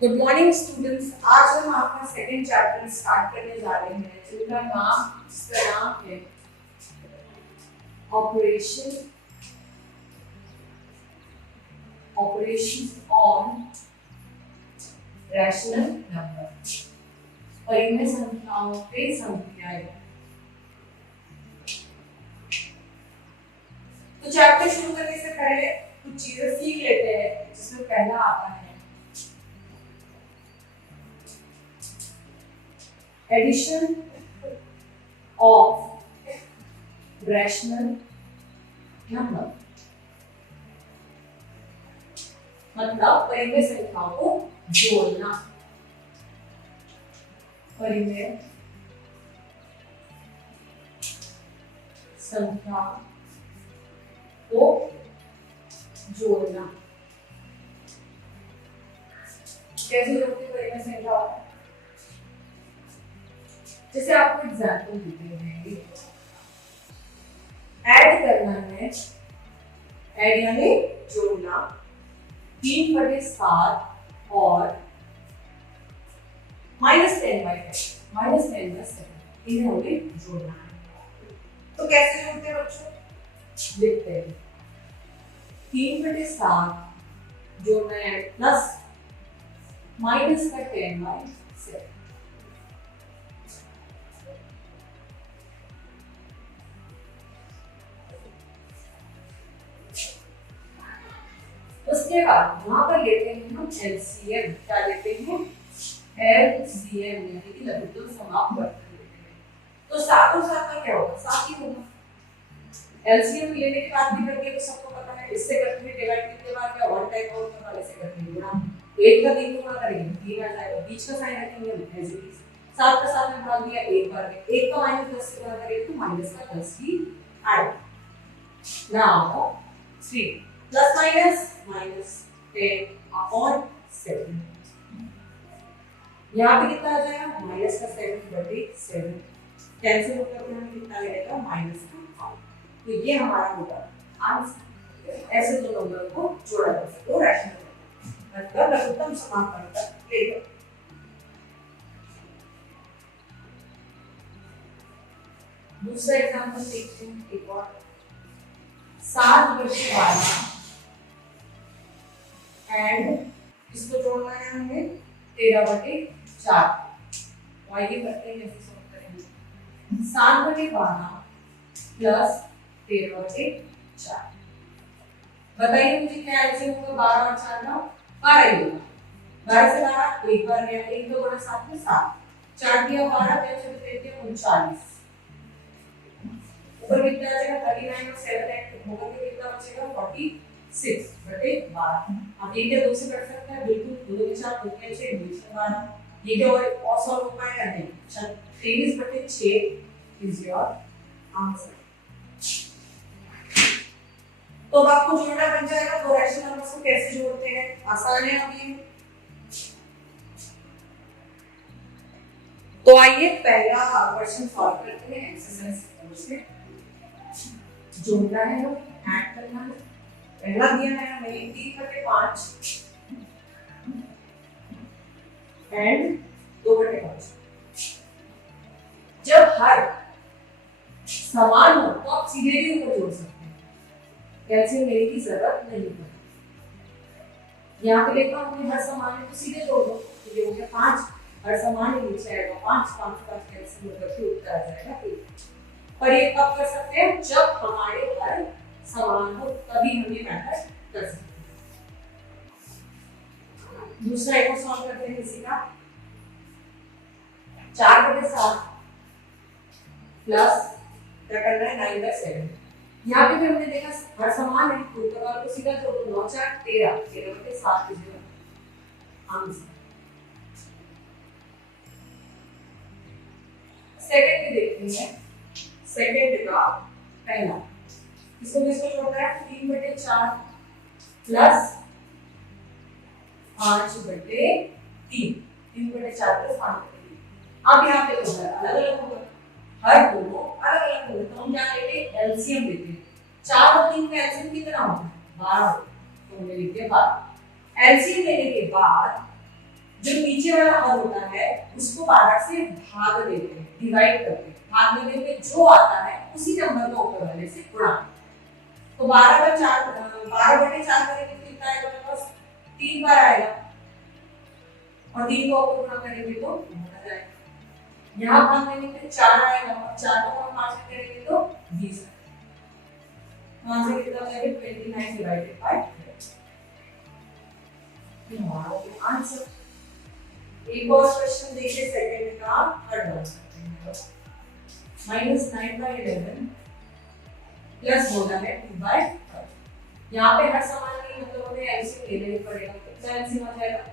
Good morning students. आज हम अपना सेकंड चैप्टर स्टार्ट करने जा रहे हैं जिसका नाम है ऑपरेशन ऑन रैशनल नंबर, परिमेय संख्याओं पे संख्याएं। तो चैप्टर शुरू करने से पहले कुछ चीजें सीख लेते हैं, जिसमें पहला आता है एडिशन ऑफ रैशनल नंबर, मतलब परिमेय संख्याओं को जोड़ना। परिमेय संख्या को जोड़ना कैसे जोड़ते हैं परिमेय संख्याओं को? जैसे आपको एग्जाम्पल देते हैं, ऐड करना है, ऐड यानी जोड़ना 3/7 और -10/7 इन्हें हमें जोड़ना है। तो कैसे जोड़ते हैं बच्चों? लिखते हैं 3/7 जोड़ना है प्लस माइनस का 10/7। उसके बाद वहां पर लेते हैं हम एलसीएम। क्या लेते हैं? एलसीएम यानी कि लघुत्तम समाप्त वर्ग लेते हैं। तो सातों सात का क्या होगा? 7 ही होगा। एलसीएम लेने के बाद भी करके तो सबको पता है, इससे करते हैं डिवाइड करने के बाद क्या 1 टाइप और होता है, ऐसे करके गुणा 1 का 3 गुणा करेंगे 3 आ जाएगा, बीच का साइन रखेंगे एज इट इज। 7 का 7 में भाग दिया एक बार में, 1 का -10 से गुणा करेंगे तो माइनस का 10 ही आएगा। Now 3 plus minus 10/7। यहाँ पे कितना आ जाएगा? माइनस का 7/7 कैंसिल होकर के हमें कितना मिलेगा? माइनस का 5। तो ये हमारा होगा आंसर। ऐसे दो नंबर को जोड़ा जा सकता है रैशनल मतलब लघुत्तम समापन तक लेकर। दूसरा एग्जांपल देखते हैं, एक और 7/12 एंड इसको जोड़ना है हमें 13/4। और ये करते हैं कैसे सॉल्व करेंगे? 7/12 प्लस 13/4। बताइए मुझे क्या आंसर होगा? 12 और 4 का 12 ही होगा। 12 से 12 एक बार गया, 1 2 गुणा 7 में 7, 4 दिया 12, 3 से 39। ऊपर कितना आ जाएगा? 39 और 7 ऐड होगा तो कितना बचेगा? 46/12। अब ये क्या 2 से कट सकता है? बिल्कुल, 2 के साथ 2 के 6 2 से 12। ये क्या और सॉल्व हो पाएगा? नहीं। 23/6 इज योर आंसर। तो अब आपको जोड़ना बन जाएगा। दो रैशनल नंबर्स को कैसे जोड़ते हैं? आसान है। अभी तो आइए पहला क्वेश्चन सॉल्व करते हैं। एक्सरसाइज 4 से जोड़ना है, ऐड करना है। पहला दिया है हमें 3/5 एंड 2/5। जब हर समान हो तो आप सीधे भी ऊपर जोड़ सकते हैं, कैल्शियम लेने की जरूरत नहीं पड़ती। यहाँ पे देखो हमने हर समान है तो सीधे जोड़ दो। तो ये हो गया 5, हर समान है नीचे आएगा 5 5 5 कैल्शियम होकर के ऊपर आ जाएगा 1। पर ये कब कर सकते हैं? जब हमारे हर समान हो तभी हम ये मेथड कर सकते हैं। दूसरा एक और सॉल्व करते हैं इसी का। 4/7 प्लस क्या करना है? 9/7। यहाँ पे भी हमने देखा हर समान है तो ऊपर वाले को सीधा जोड़ दो। 9 4 13 13/7 इज आंसर। सेकंड भी देखते हैं। सेकंड का पहला इसको जोड़ना है 3/4 प्लस 5/3 3/4 प्लस 5/3। अब यहाँ पे तो अलग अलग होगा, हर दोनों अलग अलग होगा। तो हम क्या लेते हैं? एलसीएम लेते हैं। 4 और 3 का एलसीएम कितना होता है? 12 होता है। तो हमने लिख दिया 12। एलसीएम लेने के बाद जो नीचे वाला हर होता है उसको 12 से भाग देते हैं, डिवाइड करते हैं। भाग देने पे जो आता है उसी नंबर को ऊपर वाले से गुणा। तो 12 का 4 12/4 करेंगे तो कितना आएगा मेरे पास? 3 बार आएगा और 3 को ऊपर गुणा करेंगे तो बढ़ जाएगा। यहाँ भाग देने पे 4 आएगा और 4 को 5 से करेंगे तो 20 आएगा। वहां से कितना जाएगा? 29 डिवाइडेड बाय 12। हमारा आंसर। एक और क्वेश्चन देखिए सेकंड का, थर्ड वन करते हैं। -9/11 प्लस बोला है 2/5। यहाँ पे हर समान नहीं, मतलब हमें एलसीएम लेना ही पड़ेगा। कितना एलसीएम आ जाएगा?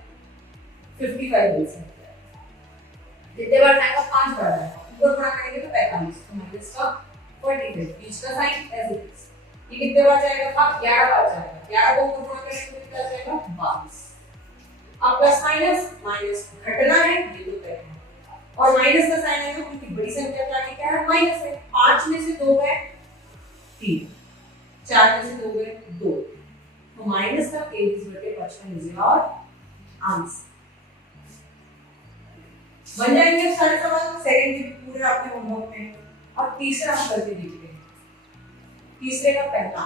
55 एलसीएम। कितने बार आएगा? 5 बार आएगा। ऊपर गुणा करेंगे तो 45, तो माइनस का 45, बीच का साइन एज इट इज। ये कितने बार जाएगा? 11 बार जाएगा। 11 को ऊपर गुणा करेंगे तो कितना जाएगा? 22। अब प्लस माइनस, माइनस घटना है ये तो तय है, और माइनस का साइन है तो क्योंकि बड़ी संख्या क्या है? माइनस है। 5 में से 2 गए 3, 4 में से 2 गए 2, तो माइनस का 23/55 इज योर आंसर। बन जाएंगे सारे सवाल। सेकंड के पूरे आपके होमवर्क में। और तीसरा हम करके देखते हैं। तीसरे का पहला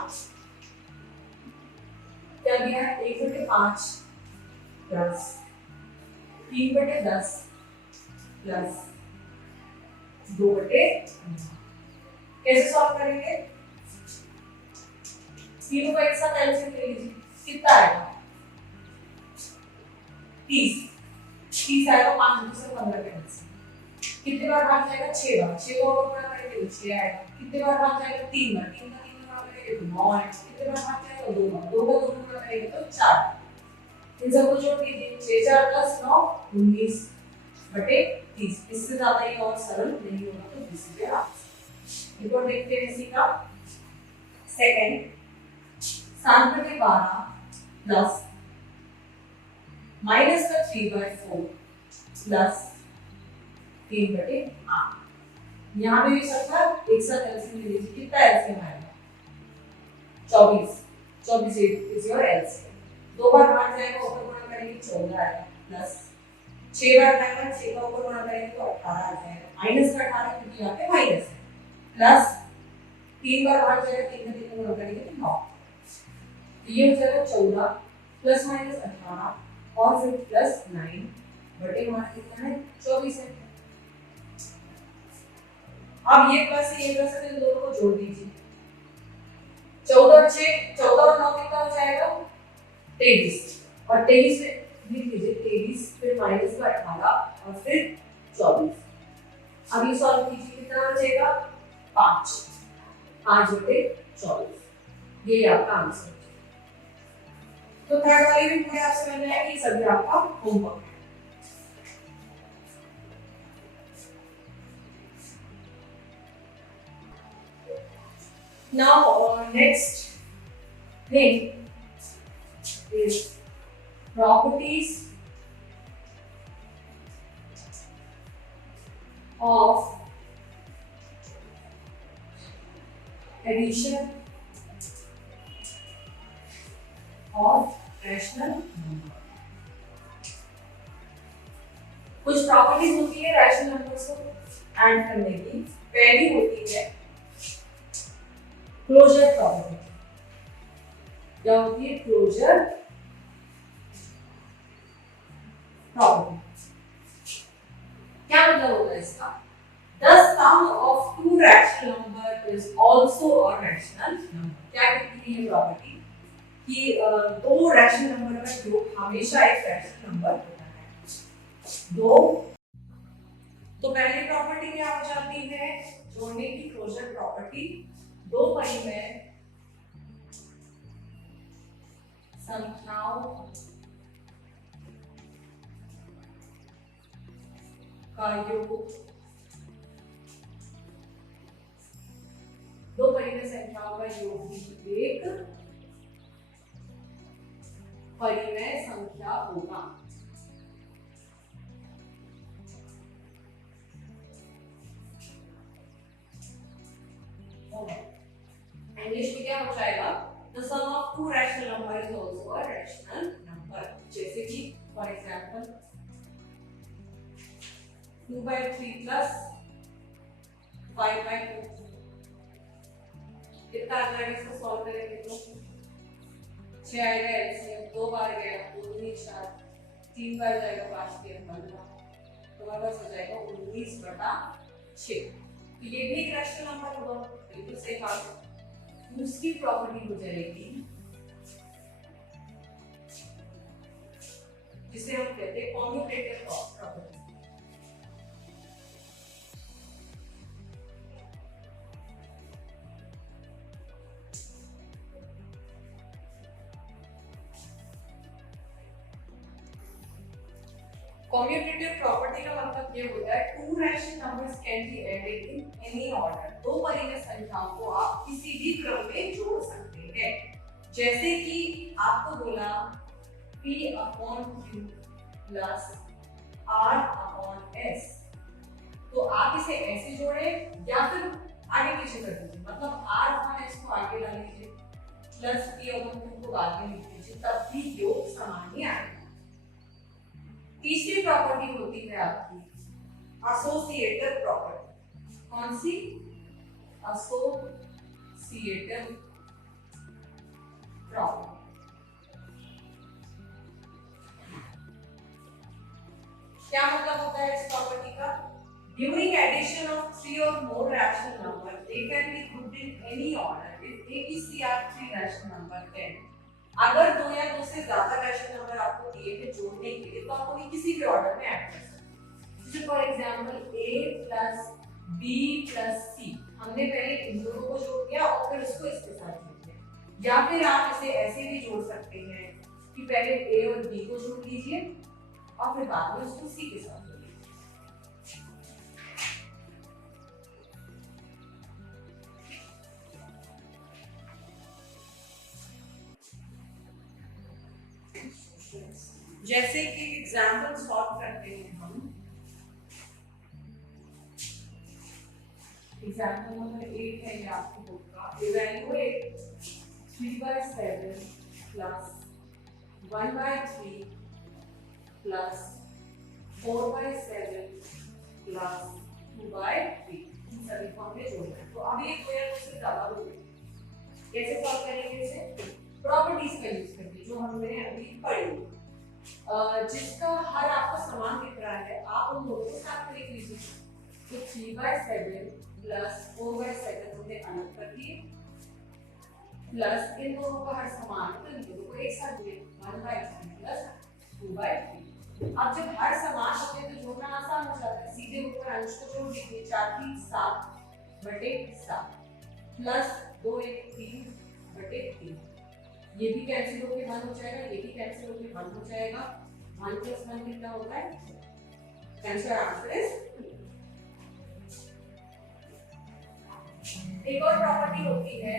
क्या दिया है? 1/5 प्लस 3/10 प्लस 2/15। कैसे सॉल्व करेंगे? तीनों का एक साथ एलसीएम ले लीजिए। कितना आएगा? 30। 30 आएगा। 5 से 15 के एलसीएम। कितने बार भाग जाएगा? 6 बार। 6 को ऊपर गुणा करेंगे तो 6 आएगा। कितने बार भाग जाएगा? 3 बार। 3 का 3 गुणा करेंगे तो 9 आएगा। कितने बार भाग जाएगा? 2 बार। 2 का 2 गुणा करेंगे तो 4। इन सबको जोड़ दीजिए। 6 4 + 9 19/30। इससे ज्यादा ये और सरल नहीं होगा, तो दिस इज योर आंसर। एक और देखते हैं इसी का सेकंड। 7/12 प्लस माइनस का 3/4 प्लस 3/8। यहाँ भी सकता एक साथ एलसीएम ले लीजिए। कितना एलसीएम आएगा? 24। 24 इज योर एलसीएम। 2 बार भाग जाएगा, ऊपर गुणा करेंगे 14 आएगा, प्लस 6 बार आएगा, 6 का ऊपर गुणा करेंगे तो 18 आ जाएगा, माइनस का 18 क्योंकि यहाँ पे माइनस है, प्लस 3 बार भाग जाएगा, 3 का 3 गुणा करेंगे तो 9। ये हो जाएगा 14 प्लस माइनस 18 और फिर प्लस 9 बटे हमारा कितना है? 24 है। अब ये प्लस ये प्लस से दोनों को जोड़ दीजिए। 14 और 9 कितना हो जाएगा? 23। और 23 से लिख लीजिए 23, फिर माइनस का 18 और फिर 24। अब ये सॉल्व कीजिए। कितना बचेगा? 5। 5/24। ये आपका आंसर। तो थर्ड वाली भी पूरे आपसे मिल जाएगी। सभी आपका होमवर्क है। Now next thing is properties of addition of rational number। कुछ प्रॉपर्टीज होती है रैशनल नंबर्स को ऐड करने की। पहली होती है क्लोजर प्रॉपर्टी। क्या होती है? Closure property. क्या मतलब होता है इसका? The sum of two rational number is also a rational number। क्या कहती है ये प्रॉपर्टी? कि दो रैशनल नंबर का योग हमेशा एक रैशनल नंबर होता है। दो तो पहली प्रॉपर्टी क्या हो जाती है? जोड़ने की क्लोजर प्रॉपर्टी। दो परिमेय संख्याओं का योग, दो परिमेय संख्याओं का योग भी एक परिमेय संख्या होगा। इंग्लिश में क्या हो जाएगा? The sum of two rational number is also a rational number। जैसे कि फॉर एग्जाम्पल 2/3 प्लस 5/2 कितना आता है इसको सॉल्व करेंगे तो 6 आएगा एलसीएम 2 बार गया 2 दूनी 4 3 बार जाएगा 5 के 15 तो हमारे पास हो जाएगा 19/6 तो ये भी एक रैशनल नंबर होगा बिल्कुल सही बात। दूसरी प्रॉपर्टी हो जाएगी जिसे हम कहते हैं कॉम्यूटेटिव प्रॉपर्टी। कॉम्यूटेटिव प्रॉपर्टी का मतलब ये होता है two rational numbers can be added in any order. दो परिमेय संख्याओं को आप किसी भी क्रम में जोड़ सकते हैं। जैसे कि आपको बोला P/Q प्लस R/S, तो आप इसे ऐसे जोड़े या फिर आगे पीछे कर दीजिए, मतलब R/S को आगे ला लीजिए प्लस P/Q को बाद में लिख दीजिए, तब भी योग समान ही आएगा। तीसरी प्रॉपर्टी होती है आपकी एसोसिएटिव प्रॉपर्टी। कौन सी? Associative property. क्या मतलब होता है इस प्रॉपर्टी का? During addition of 3 or more rational number they can be grouped in any order if A, B, C are 3 rational number then अगर दो या दो से ज्यादा रैशनल नंबर आपको दिए हैं जोड़ने के लिए तो आप उन्हें किसी भी ऑर्डर में ऐड कर सकते हैं। जैसे for example A plus B plus C, हमने पहले इन दोनों को जोड़ दिया और फिर उसको इसके साथ जोड़ दिया। या फिर आप इसे ऐसे भी जोड़ सकते हैं कि पहले A और B को जोड़ लीजिए और फिर बाद में उसको C के साथ जोड़ लीजिए। जैसे कि एग्जाम्पल सॉल्व करते हैं हम। एग्जाम्पल नंबर 8 है ये आपकी बुक का। इवैल्यूएट 3/7 प्लस 1/3 प्लस 4/7 प्लस 2/3 इन सभी को हमने जोड़ना है। तो अब ये दो या दो से ज्यादा हो गए, कैसे सॉल्व करेंगे इसे? प्रॉपर्टीज का यूज करके जो हमने अभी पढ़ी। जिसका हर आपको समान दिख रहा है आप उन दोनों को साथ में लिख लीजिए। तो 3/7 प्लस 4/7 हमने अलग कर दिए प्लस इन दोनों का हर समान तो इन दोनों को एक साथ दिए 1/3 प्लस 2/3। अब जब हर समान होते हैं तो जोड़ना आसान हो जाता है, सीधे ऊपर अंश को जोड़ दीजिए 4×3=7 प्लस 2×1=3। ये भी कैंसिल होकर 1 हो जाएगा, ये भी कैंसिल होकर 1 हो जाएगा। 1 + 1 कितना होता है? Answer is. एक और प्रॉपर्टी होती है,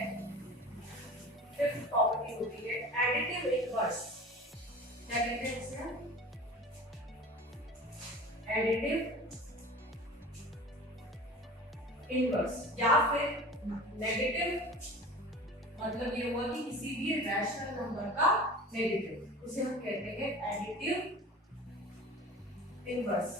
फिफ्थ प्रॉपर्टी होती है एडिटिव इनवर्स। क्या कहते हैं इसे? एडिटिव इनवर्स या फिर नेगेटिव, मतलब ये हुआ कि किसी भी रैशनल नंबर का नेगेटिव, उसे हम कहते हैं additive inverse.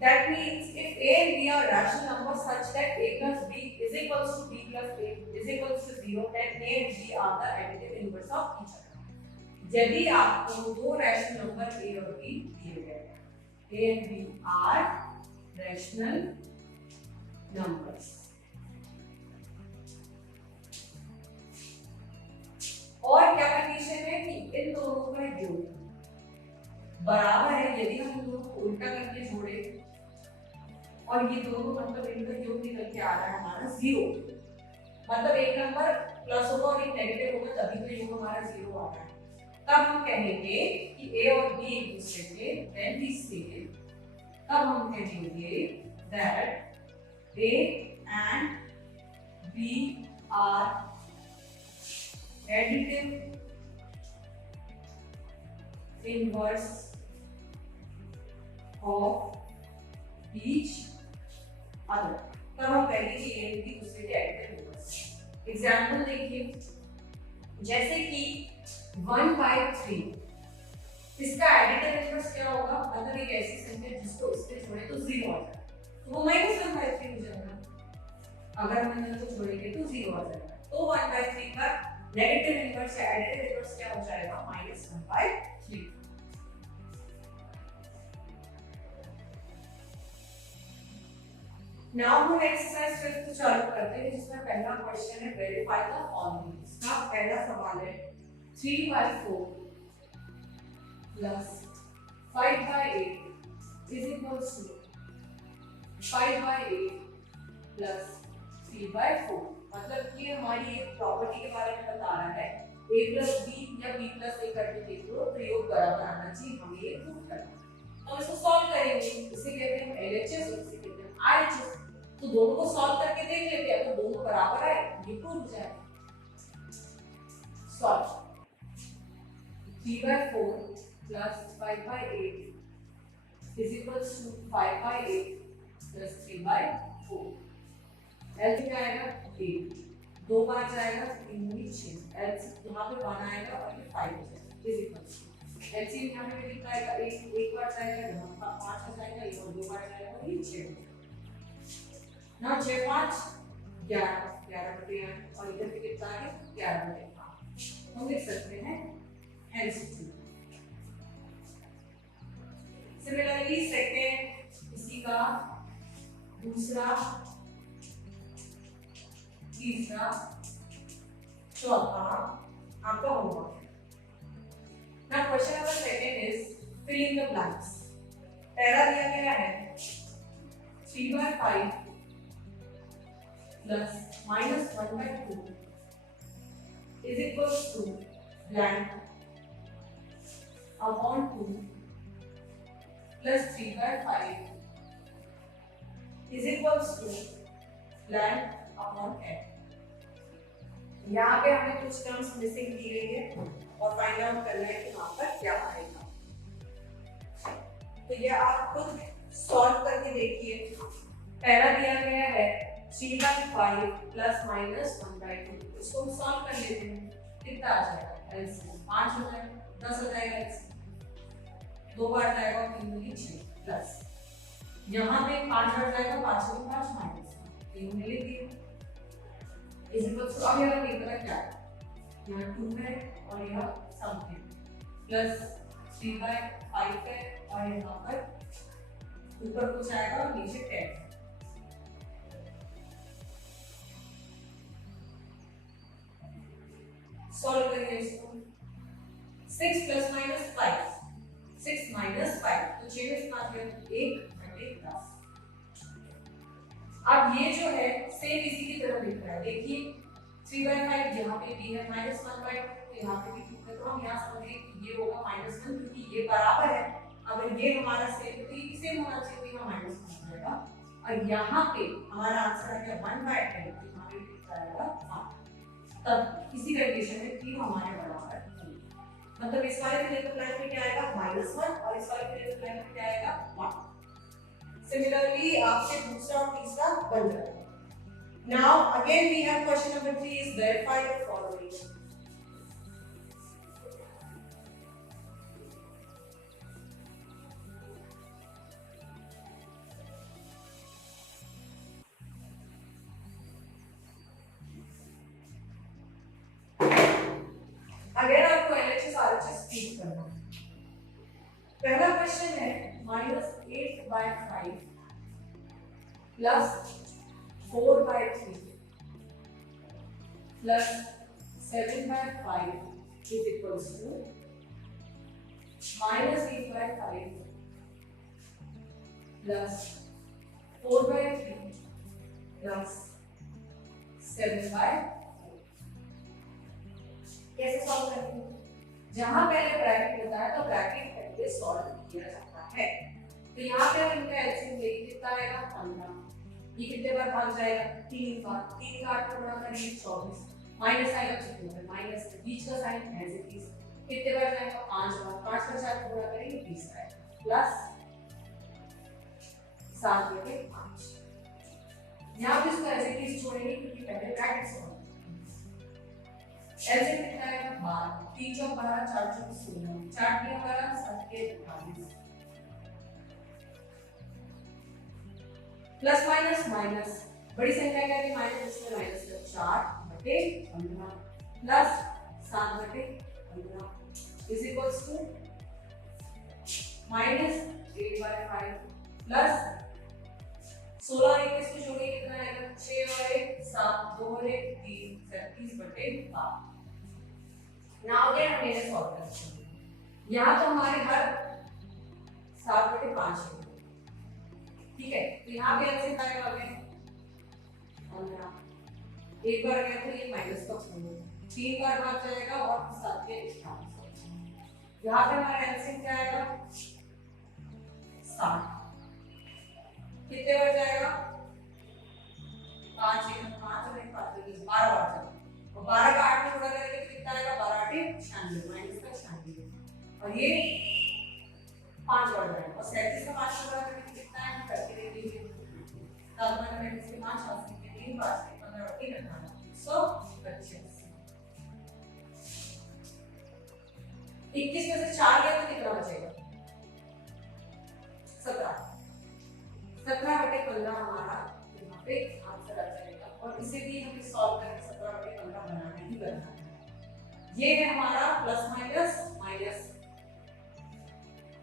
That means if A and B are rational numbers such that A plus B is equals to B plus A is equals to 0, then A and B are the additive inverse of each other. यदि आपको दो rational number A और B दिए गए हैं, A and B are rational numbers, और क्या condition है कि इन दोनों का योग बराबर है। यदि हम दोनों को उल्टा करके जोड़े और ये दोनों मतलब इनका योग निकल के आ रहा है हमारा 0, मतलब एक नंबर प्लस होगा और एक नेगेटिव होगा तभी तो योग हमारा 0 आ रहा है। तब हम कहेंगे कि A और B एक दूसरे के when we say, तब हम कहेंगे that A and B are additive inverse of each other. तब हम पहली चीज ये होगी दूसरे के एडिटिव नंबर्स। एग्जांपल देखिए, जैसे कि 1/3, इसका एडिटिव नंबर्स क्या होगा? मतलब एक ऐसी संख्या जिसको इससे जोड़े तो 0 आ जाए, तो वो -1/3 हो जाएगा। अगर हम इन दोनों को जोड़ेंगे तो 0 आ जाएगा। तो 1/3 का नेगेटिव इनवर्स या एडिटिव इनवर्स क्या हो जाएगा? -1/3। नाउ हम एक्सरसाइज 5 चालू करते हैं, जिसमें पहला क्वेश्चन है वेरीफाई द फॉलोइंग। इसका पहला सवाल है 3/4 plus 5/8 is equals to 5/8 plus 3/4। मतलब कि हमारी एक प्रॉपर्टी के बारे में बता रहा है, a प्लस b या b प्लस a करके देख लो, प्रयोग बराबर आना चाहिए, हमें ये प्रूव करना है। हम इसको सॉल्व करेंगे, इसे कहते हैं LHS और इसे कहते हैं RHS। तो दोनों को सॉल्व करके देख लेते हैं, तो दोनों बराबर आए ये प्रूव हो जाएगा। Solve 3/4 plus 5/8 is equals to 5/8 plus 3/4। L क्या आएगा? 8, 2 बार जाएगा 3 दूनी 6, L यहाँ पे 1 आएगा और ये 5 हो जाएगा इज इक्वल्स टू LCM यहाँ पे कितना आएगा? 1 बार जाएगा, यहाँ पर 5 हो जाएगा, ये और 2 बार जाएगा और ये 6 हो जाएगा ना। 6 5 11, 11/8 और इधर पे कितना आ गया? 11/8। हम लिख सकते हैं LCM। सिमिलरली सेकंड, इसी का दूसरा, तीसरा, चौथा आपका होमवर्क है। Now question number second is fill in the blanks। पहला दिया गया है 3/5 plus -1/2 is equals to blank upon 2 plus 3/5 is equals to blank upon n। यहाँ पे हमें कुछ टर्म्स मिसिंग दी गई है और फाइंड आउट करना है कि वहां पर क्या आएगा। तो ये आप खुद सॉल्व करके देखिए। पहला दिया गया है 3/5 प्लस -1/2, इसको हम सॉल्व कर लेते हैं। कितना आ जाएगा? LCM 5 हो जाएगा, 10 हो जाएगा। LCM 2 बार जाएगा और 3 दूनी 6 प्लस यहाँ पे 5 बार जाएगा, 5 में 5 माइनस 3 में लिख दिया इज इक्वल्स टू, अब यहाँ पे इतना क्या है? यहाँ 2 है और यहाँ समथिंग प्लस 3/5 है और यहाँ पर ऊपर कुछ आएगा और नीचे 10। सॉल्व करिए इसको। 6 प्लस माइनस 5, 6 माइनस 5 तो 6 में कितना आ गया? 1/10। अब ये जो है सेम इसी की तरह दिख रहा है। देखिए 3/5 यहाँ पे भी है, -1/2 यहाँ पे भी है, तो हम यहाँ समझिए कि ये होगा -1 क्योंकि ये बराबर है। अगर ये हमारा सेम तो ये सेम होना चाहिए, तो यहाँ -1 हो जाएगा। और यहाँ पे हमारा आंसर आ गया 1/10, तो यहाँ पे कितना आएगा? 1। तब इसी कंडीशन में तीनों हमारे बराबर है। मतलब इस वाले के लिए तो प्लान में क्या आएगा? -1 और इस वाले के लिए तो प्लान में क्या आएगा? 1। Similarly, आपसे दूसरा और तीसरा बन जाएगा। Now again we have question number 3 is verify the following। Again आपको LHS RHS प्रूव करना है। पहला क्वेश्चन है -8/5 plus 4/3 plus 7/5 is equals to -8/5 plus 4/3 plus 7/4। कैसे सॉल्व करेंगे? जहां पहले ब्रैकेट होता है तो ब्रैकेट पहले सॉल्व किया जाता है। तो यहाँ पे हम इनका एलसीएम लेंगे, कितना आएगा? 15। ये कितने बार भाग जाएगा? 3 बार। 3 का 8 गुणा करेंगे 24, माइनस आएगा कितने बार? माइनस बीच का साइन एज इट इज। कितने बार जाएगा? 5 बार। 5 का 4 गुणा करेंगे 20 आएगा प्लस 7/5। यहाँ पे इसको ऐसे ही छोड़ेंगे क्योंकि पहले ब्रैकेट से ऐसे कितना आएगा 12, 3 चौक 12, 4 चौक 16, 4 के 12, 7 के 42, प्लस माइनस माइनस बड़ी संख्या क्या है माइनस, इसमें माइनस का 4/15 plus 7/15 is equals to minus 8/5 plus 16 एक इसको जोड़िए कितना आएगा 6 और 1 7 2 और 1 3 37/12। नाउ अगेन हम इन्हें सॉल्व करते हैं। यहाँ तो हमारे हर 7/5 है, ठीक है, तो यहाँ पे ऐसे आएगा अगेन एक बार गया तो ये माइनस का 3 बार भाग जाएगा और 7 के 41। यहाँ पे हमारा एलसीएम क्या आएगा 60, कितने बार जाएगा 5 1 5 और 1 5 12 बार जाएगा और 12 का 8 में गुणा करेंगे तो कितना आएगा 12 8 96 माइनस का 96 और ये 5 बार जाएगा और 37 का 5 गुणा करेंगे कितना है करके देख लीजिए 7 बार करेंगे इसके 5 और 3 बार से 15 और 3 18 125। 21 में से 4 गया तो कितना बचेगा 17, 17/15 हमारा यहाँ पे आंसर आ जाएगा और इसे भी हमें सॉल्व करके 17/15 बनाना ही बनाना है। ये है हमारा प्लस माइनस माइनस,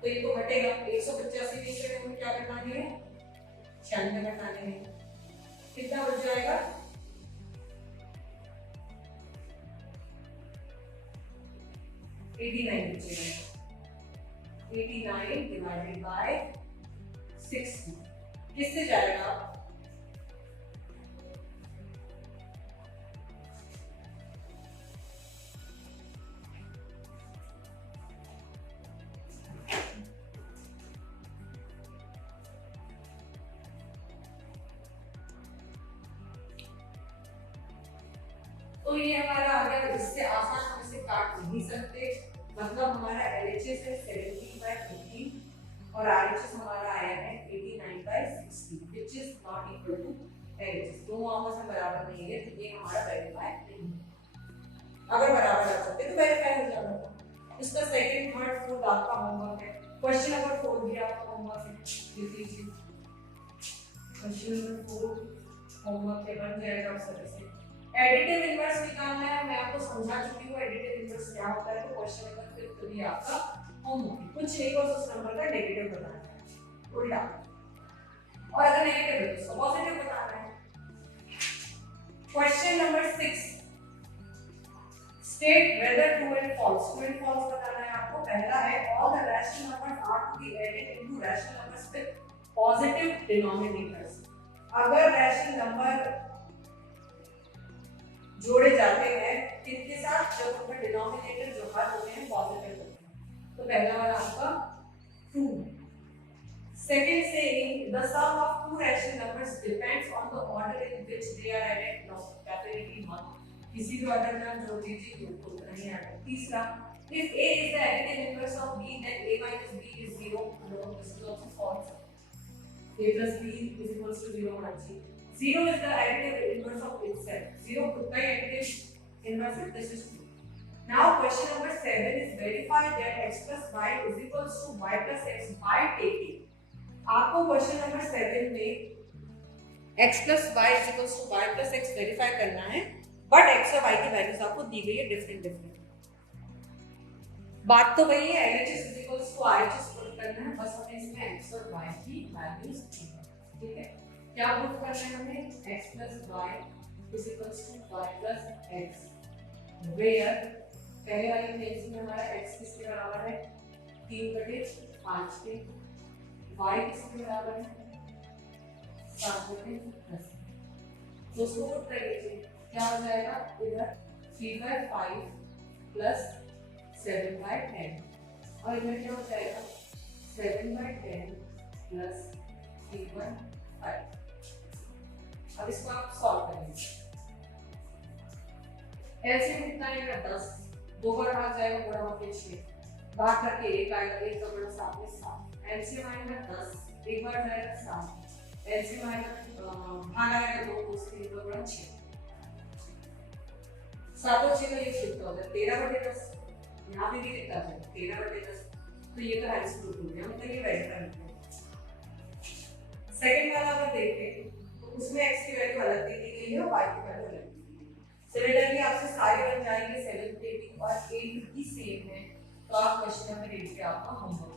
तो ये तो घटेगा 185 में से हमें क्या घटाने हैं 96 घटाने हैं, कितना बच जाएगा 89 बचेगा। 89 डिवाइडेड बाय 60 किससे जाएगा तो ये हमारा आ गया, इससे आसान हम इसे काट नहीं सकते, मतलब हमारा LHS है 70/15 और RHS हमारा आया है 89/60 which is not equal to LHS। दोनों आपस में बराबर नहीं है तो ये हमारा वेरीफाई नहीं है। अगर बराबर आ सकते तो वेरीफाई हो जाता। इसका सेकंड थर्ड फोर्थ आपका होमवर्क है। क्वेश्चन नंबर 4 भी आपका होमवर्क है, लिख लीजिए क्वेश्चन नंबर 4 होमवर्क के बन जाएगा उस तरह से। एडिटिव इनवर्स निकालना है, मैं आपको समझा चुकी हूँ एडिटिव इनवर्स क्या होता है, तो क्वेश्चन नंबर 5 भी आपका होमवर्क है। कुछ नहीं बस उस नंबर का नेगेटिव बताना है उल्टा, और अगर नेगेटिव है तो पॉजिटिव बताना है। Question number 6 state whether true and false, true and false बताना है आपको। पहला है all the rational numbers are to be added into rational numbers with positive denominators. अगर रैशनल नंबर जोड़े जाते हैं किसके साथ, जब उनका डिनोमिनेटर जो हर होते हैं पॉजिटिव होते हैं, तो पहला वाला आपका true. Second saying the sum of two rational numbers depends on the order in which they are added। No definitely मत, किसी भी ऑर्डर में आप जोड़ दीजिए तो नहीं आएगा। तीसरा if a is the additive inverse of b then a minus b is 0। No this is also false. a plus b is equals to 0 होना चाहिए। 0 is the additive inverse of itself। 0 खुद का ही additive inverse है, this is true। Now question number 7 is verify that x plus y is equals to y plus x by taking। आपको question number 7 में x plus y is equals to y plus x verify करना है, but x और y की values आपको दी गई है different different. बात तो वही है, LHS is equals to RHS put करना है, बस हमें इसमें x और y की वैल्यूज दी है, ठीक है। क्या प्रूफ करना है हमें, x plus y is equals to y plus x where पहले वाले केस में हमारा x किसके बराबर है 3/5 के, y किसके बराबर है 7/10। तो उसको पुट कर लीजिए, क्या हो जाएगा इधर 3/5 प्लस 7/10 और इधर क्या हो जाएगा 7/10 प्लस 3/5। अब इसको आप सॉल्व करेंगे, एलसीएम कितना आएगा 10, 2 बार भाग जाएगा बड़ा होके 6, भाग करके 1 आएगा, 1 का बड़ा 7 में 7, एलसीएम आएगा 10, 1 बार जाएगा 7, एलसीएम आएगा भाग आएगा 2 2 से 3 बड़ा 6 7 और 6 का ये कितना होता है 13/10 यहाँ पे भी कितना है 13/10 तो ये तो हाई स्कूल हो गया मतलब ये वेरीफाई करते हैं। सेकंड वाला अगर देखें तो उसमें x की वैल्यू अलग दी गई है और y की वैल्यू अलग दी गई है। सिमिलरली आपसे सारे बन जाएंगे 7 8 और 8 की सेम है तो आप क्वेश्चन नंबर 8 पे आपका होमवर्क